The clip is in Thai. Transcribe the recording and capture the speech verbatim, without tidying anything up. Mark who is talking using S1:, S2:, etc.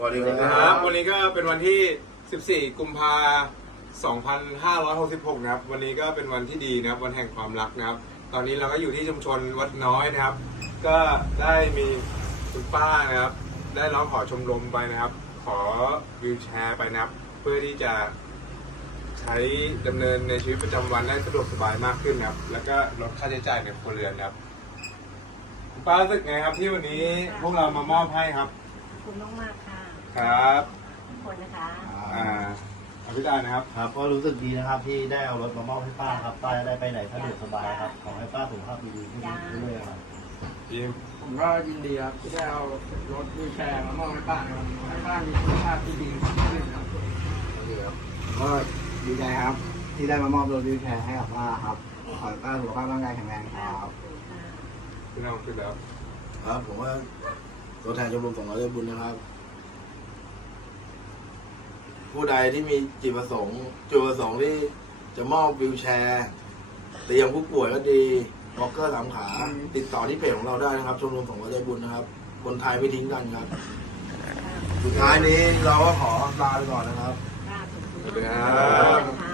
S1: สวัสดีครับวันนี้ก็เป็นวันที่ สิบสี่ กุมภาพันธ์ สองพันห้าร้อยหกสิบหก นะครับ วันนี้ก็เป็นวันที่ดีนะครับ วันแห่งความรักนะครับ ตอนนี้เราก็อยู่ที่ชุมชนวัดน้อยนะครับ ก็ได้มีคุณป้านะครับ ได้ร้องขอชมรมไปนะครับ ขอวีลแชร์ไปนะครับ เพื่อที่จะใช้ดำเนินในชีวิตประจำวันได้สะดวกสบายมากขึ้นนะครับ แล้วก็ลดค่าใช้จ่ายในครัวเรือนครับคุณป้ารู้สึกไงครับที่วันนี้พวกเรามามอบให้ครับ
S2: ขอบคุณมากๆค่ะ
S1: ครับ
S2: ทุกคนนะคะ
S1: อ่าอภิดานะครับ
S3: ครับก็รู้สึกดีนะครับที่ได้เอารถมามอบให้ป้าครับป้าจะได้ไปไหนสะดวกสบายครับขอให้ป้าสุขภาพดีๆขึ้นเรื่อยๆครับ
S1: ทีม
S4: ผมก็ยินดีครับที่ได้เอารถวีลแชร์มามอบให้ป้าครับให้ป้ามีสุขภาพที่ดีขึ้นครับ
S5: ก็ดีใจครับที่ได้มามอบรถวีลแชร์ให้กับป้าครับขอให้ป้าสุขภาพร่างกายแข็งแรงครับ
S1: พี่น้องขึ้นแล้ว
S3: ครับผมว่าตัวแทนชมรมสองร้อยใจบุญนะครับ ผู้ใดที่มีจิตประสงค์จุดประสงค์ที่จะมอบวีลแชร์เตียงผู้ป่วยก็ดีวอล์กเกอร์สามขาติดต่อที่เพจของเราได้นะครับชมรมสองร้อยใจบุญนะครับคนไทยไม่ทิ้งกันครับสุดท้ายนี้เราก็ขอลาไปก่อนนะครับ
S2: ค่ะขอบคุณ
S1: สวัสดีครั
S2: มาก
S1: บ
S2: นะคะ